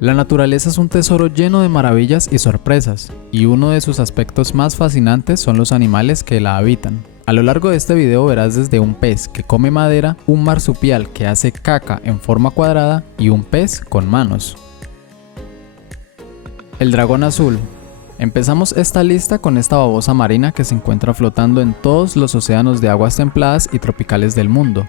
La naturaleza es un tesoro lleno de maravillas y sorpresas, y uno de sus aspectos más fascinantes son los animales que la habitan. A lo largo de este video verás desde un pez que come madera, un marsupial que hace caca en forma cuadrada y un pez con manos. El dragón azul. Empezamos esta lista con esta babosa marina que se encuentra flotando en todos los océanos de aguas templadas y tropicales del mundo.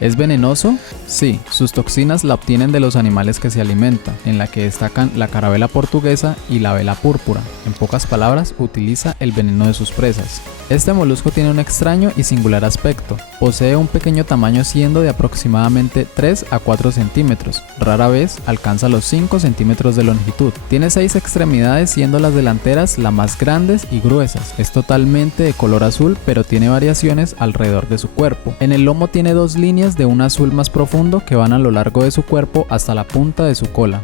¿Es venenoso? Sí, sus toxinas la obtienen de los animales que se alimenta, en la que destacan la carabela portuguesa y la vela púrpura. En pocas palabras, utiliza el veneno de sus presas. Este molusco tiene un extraño y singular aspecto. Posee un pequeño tamaño siendo de aproximadamente 3 a 4 centímetros. Rara vez alcanza los 5 centímetros de longitud. Tiene 6 extremidades siendo las delanteras las más grandes y gruesas. Es totalmente de color azul, pero tiene variaciones alrededor de su cuerpo. En el lomo tiene 2 líneas de un azul más profundo que van a lo largo de su cuerpo hasta la punta de su cola.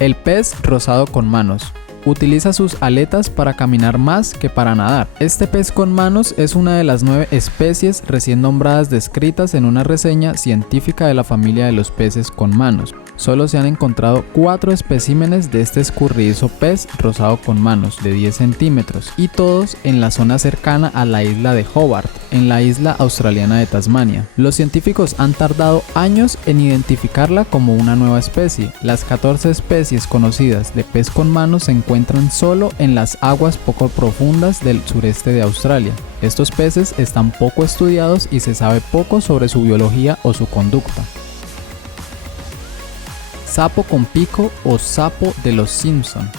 El pez rosado con manos. Utiliza sus aletas para caminar más que para nadar. Este pez con manos es una de las 9 especies recién nombradas descritas en una reseña científica de la familia de los peces con manos. Solo se han encontrado 4 especímenes de este escurridizo pez rosado con manos de 10 centímetros y todos en la zona cercana a la isla de Hobart, en la isla australiana de Tasmania. Los científicos han tardado años en identificarla como una nueva especie. Las 14 especies conocidas de pez con manos se encuentran solo en las aguas poco profundas del sureste de Australia. Estos peces están poco estudiados y se sabe poco sobre su biología o su conducta. Sapo con pico o sapo de los Simpson.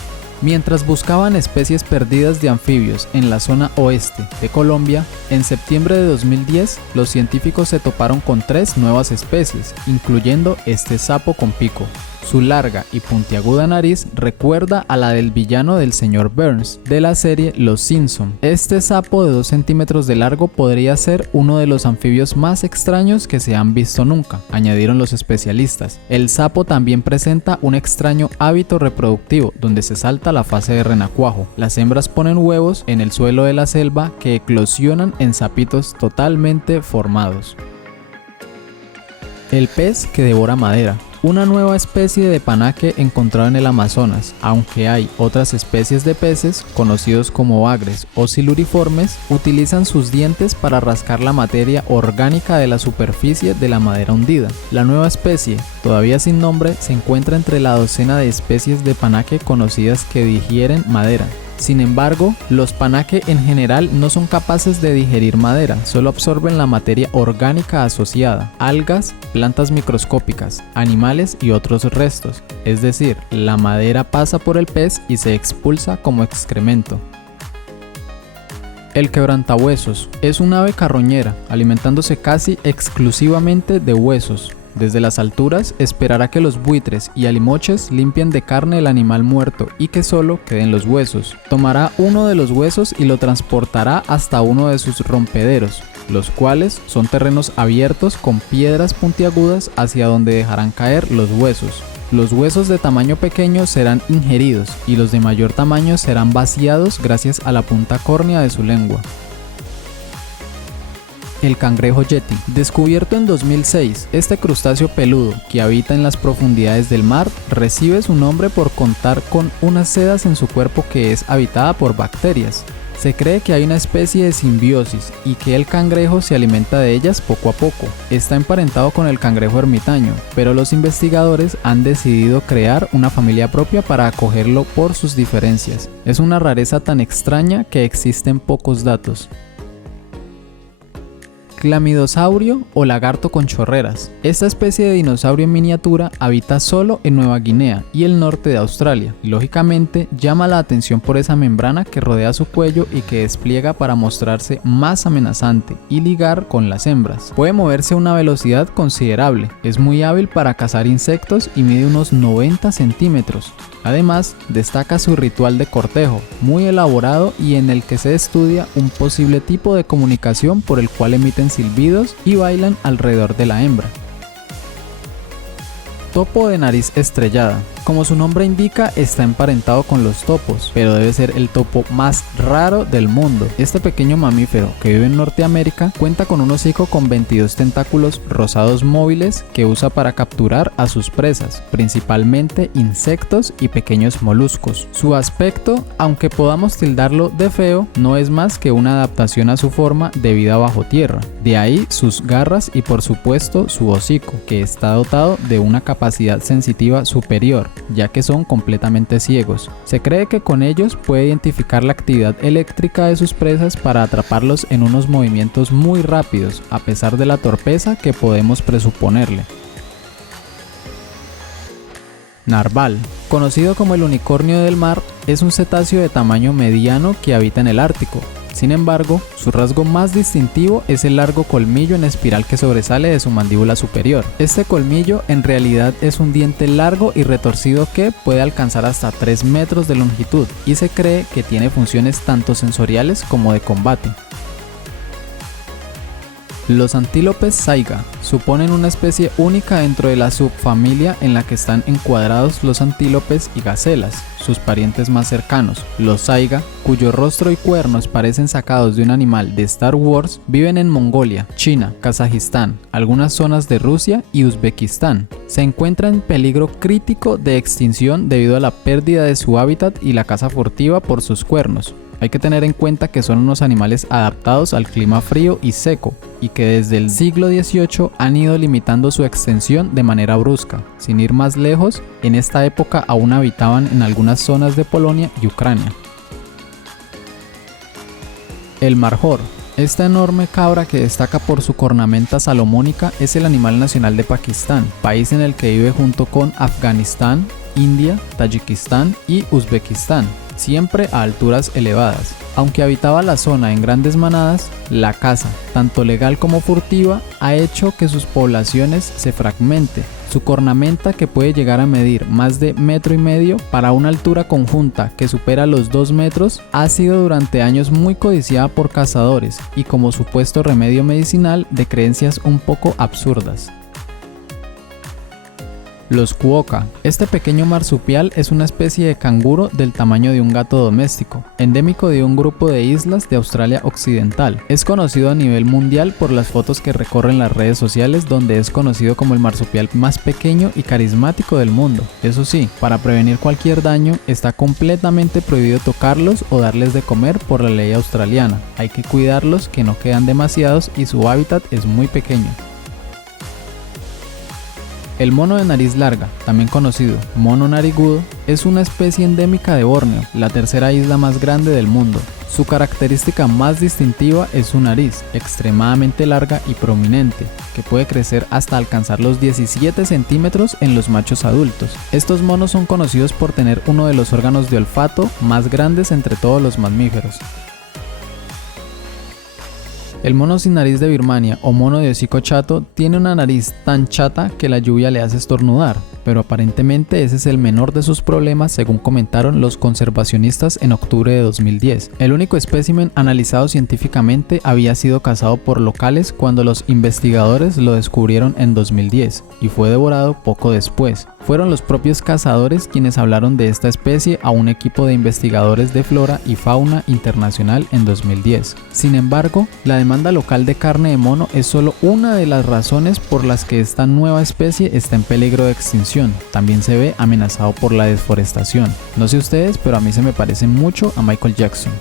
Mientras buscaban especies perdidas de anfibios en la zona oeste de Colombia, en septiembre de 2010 los científicos se toparon con 3 nuevas especies, incluyendo este sapo con pico. Su larga y puntiaguda nariz recuerda a la del villano del Sr. Burns de la serie Los Simpson. Este sapo de 2 centímetros de largo podría ser uno de los anfibios más extraños que se han visto nunca, añadieron los especialistas. El sapo también presenta un extraño hábito reproductivo donde se salta la fase de renacuajo. Las hembras ponen huevos en el suelo de la selva que eclosionan en sapitos totalmente formados. El pez que devora madera. Una nueva especie de panaque encontrada en el Amazonas, aunque hay otras especies de peces, conocidos como bagres o siluriformes, utilizan sus dientes para rascar la materia orgánica de la superficie de la madera hundida. La nueva especie, todavía sin nombre, se encuentra entre la docena de especies de panaque conocidas que digieren madera. Sin embargo, los panaque en general no son capaces de digerir madera, solo absorben la materia orgánica asociada, algas, plantas microscópicas, animales y otros restos, es decir, la madera pasa por el pez y se expulsa como excremento. El quebrantahuesos es un ave carroñera, alimentándose casi exclusivamente de huesos. Desde las alturas esperará que los buitres y alimoches limpien de carne el animal muerto y que solo queden los huesos. Tomará uno de los huesos y lo transportará hasta uno de sus rompederos, los cuales son terrenos abiertos con piedras puntiagudas hacia donde dejarán caer los huesos. Los huesos de tamaño pequeño serán ingeridos y los de mayor tamaño serán vaciados gracias a la punta córnea de su lengua. El cangrejo yeti. Descubierto en 2006, este crustáceo peludo que habita en las profundidades del mar recibe su nombre por contar con unas sedas en su cuerpo que es habitada por bacterias. Se cree que hay una especie de simbiosis y que el cangrejo se alimenta de ellas poco a poco. Está emparentado con el cangrejo ermitaño, pero los investigadores han decidido crear una familia propia para acogerlo por sus diferencias. Es una rareza tan extraña que existen pocos datos. Clamidosaurio o lagarto con chorreras. Esta especie de dinosaurio en miniatura habita solo en Nueva Guinea y el norte de Australia. Lógicamente llama la atención por esa membrana que rodea su cuello y que despliega para mostrarse más amenazante y ligar con las hembras. Puede moverse a una velocidad considerable, es muy hábil para cazar insectos y mide unos 90 centímetros. Además, destaca su ritual de cortejo, muy elaborado y en el que se estudia un posible tipo de comunicación por el cual emiten silbidos y bailan alrededor de la hembra. Topo de nariz estrellada. como su nombre indica, está emparentado con los topos, pero debe ser el topo más raro del mundo. Este pequeño mamífero que vive en Norteamérica cuenta con un hocico con 22 tentáculos rosados móviles que usa para capturar a sus presas, principalmente insectos y pequeños moluscos. Su aspecto, aunque podamos tildarlo de feo, no es más que una adaptación a su forma de vida bajo tierra. De ahí sus garras y por supuesto su hocico, que está dotado de una capacidad sensitiva superior, ya que son completamente ciegos. Se cree que con ellos puede identificar la actividad eléctrica de sus presas para atraparlos en unos movimientos muy rápidos, a pesar de la torpeza que podemos presuponerle. Narval, conocido como el unicornio del mar, es un cetáceo de tamaño mediano que habita en el Ártico. Sin embargo, su rasgo más distintivo es el largo colmillo en espiral que sobresale de su mandíbula superior. Este colmillo en realidad es un diente largo y retorcido que puede alcanzar hasta 3 metros de longitud y se cree que tiene funciones tanto sensoriales como de combate. Los antílopes saiga suponen una especie única dentro de la subfamilia en la que están encuadrados los antílopes y gacelas, sus parientes más cercanos. Los saiga, cuyo rostro y cuernos parecen sacados de un animal de Star Wars, viven en Mongolia, China, Kazajistán, algunas zonas de Rusia y Uzbekistán. Se encuentran en peligro crítico de extinción debido a la pérdida de su hábitat y la caza furtiva por sus cuernos. Hay que tener en cuenta que son unos animales adaptados al clima frío y seco, y que desde el siglo XVIII han ido limitando su extensión de manera brusca. Sin ir más lejos, en esta época aún habitaban en algunas zonas de Polonia y Ucrania. El marjor. Esta enorme cabra que destaca por su cornamenta salomónica es el animal nacional de Pakistán, país en el que vive junto con Afganistán, India, Tayikistán y Uzbekistán, siempre a alturas elevadas. Aunque habitaba la zona en grandes manadas, la caza, tanto legal como furtiva, ha hecho que sus poblaciones se fragmenten. Su cornamenta, que puede llegar a medir más de 1,5 metros para una altura conjunta que supera los 2 metros, ha sido durante años muy codiciada por cazadores y como supuesto remedio medicinal de creencias un poco absurdas. Los cuoca. Este pequeño marsupial es una especie de canguro del tamaño de un gato doméstico, endémico de un grupo de islas de Australia Occidental. Es conocido a nivel mundial por las fotos que recorren las redes sociales, donde es conocido como el marsupial más pequeño y carismático del mundo. Eso sí, para prevenir cualquier daño, está completamente prohibido tocarlos o darles de comer por la ley australiana. Hay que cuidarlos, que no quedan demasiados y su hábitat es muy pequeño. El mono de nariz larga, también conocido mono narigudo, es una especie endémica de Borneo, la tercera isla más grande del mundo. Su característica más distintiva es su nariz, extremadamente larga y prominente, que puede crecer hasta alcanzar los 17 centímetros en los machos adultos. Estos monos son conocidos por tener uno de los órganos de olfato más grandes entre todos los mamíferos. El mono sin nariz de Birmania o mono de hocico chato tiene una nariz tan chata que la lluvia le hace estornudar, pero aparentemente ese es el menor de sus problemas, según comentaron los conservacionistas en octubre de 2010. El único espécimen analizado científicamente había sido cazado por locales cuando los investigadores lo descubrieron en 2010 y fue devorado poco después. Fueron los propios cazadores quienes hablaron de esta especie a un equipo de investigadores de flora y fauna internacional en 2010. Sin embargo, la demanda local de carne de mono es solo una de las razones por las que esta nueva especie está en peligro de extinción. También se ve amenazado por la deforestación. No sé ustedes, pero a mí se me parece mucho a Michael Jackson.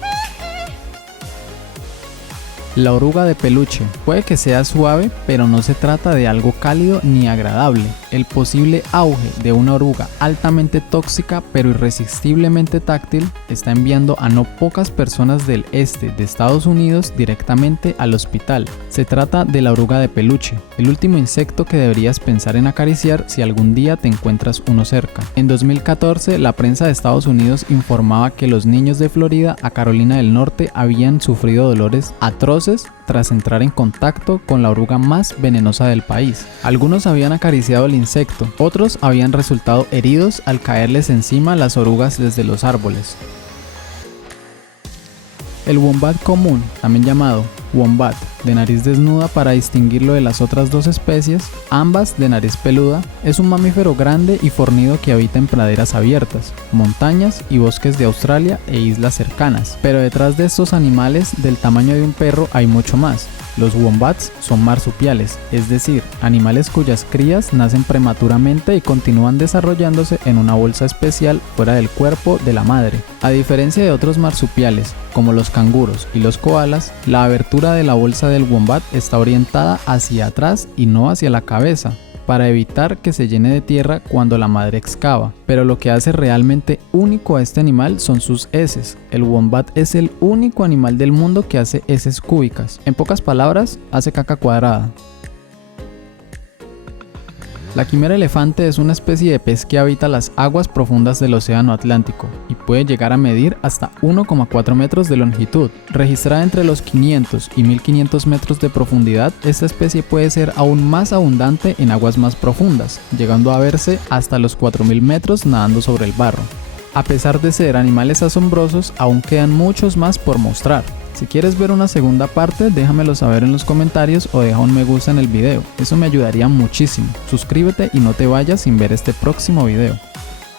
La oruga de peluche. Puede que sea suave, pero no se trata de algo cálido ni agradable. El posible auge de una oruga altamente tóxica pero irresistiblemente táctil está enviando a no pocas personas del este de Estados Unidos directamente al hospital. Se trata de la oruga de peluche, el último insecto que deberías pensar en acariciar si algún día te encuentras uno cerca. En 2014, la prensa de Estados Unidos informaba que los niños de Florida a Carolina del Norte habían sufrido dolores atroces tras entrar en contacto con la oruga más venenosa del país. Algunos habían acariciado el insecto, otros habían resultado heridos al caerles encima las orugas desde los árboles. El wombat común, también llamado Wombat, de nariz desnuda para distinguirlo de las otras dos especies, ambas de nariz peluda, es un mamífero grande y fornido que habita en praderas abiertas, montañas y bosques de Australia e islas cercanas. Pero detrás de estos animales del tamaño de un perro hay mucho más. Los wombats son marsupiales, es decir, animales cuyas crías nacen prematuramente y continúan desarrollándose en una bolsa especial fuera del cuerpo de la madre. A diferencia de otros marsupiales, como los canguros y los koalas, la abertura de la bolsa del wombat está orientada hacia atrás y no hacia la cabeza, para evitar que se llene de tierra cuando la madre excava. Pero lo que hace realmente único a este animal son sus heces. El wombat es el único animal del mundo que hace heces cúbicas. En pocas palabras, hace caca cuadrada. La quimera elefante es una especie de pez que habita las aguas profundas del océano Atlántico y puede llegar a medir hasta 1,4 metros de longitud. Registrada entre los 500 y 1500 metros de profundidad, esta especie puede ser aún más abundante en aguas más profundas, llegando a verse hasta los 4000 metros nadando sobre el barro. A pesar de ser animales asombrosos, aún quedan muchos más por mostrar. Si quieres ver una segunda parte, déjamelo saber en los comentarios o deja un me gusta en el video, eso me ayudaría muchísimo. Suscríbete y no te vayas sin ver este próximo video.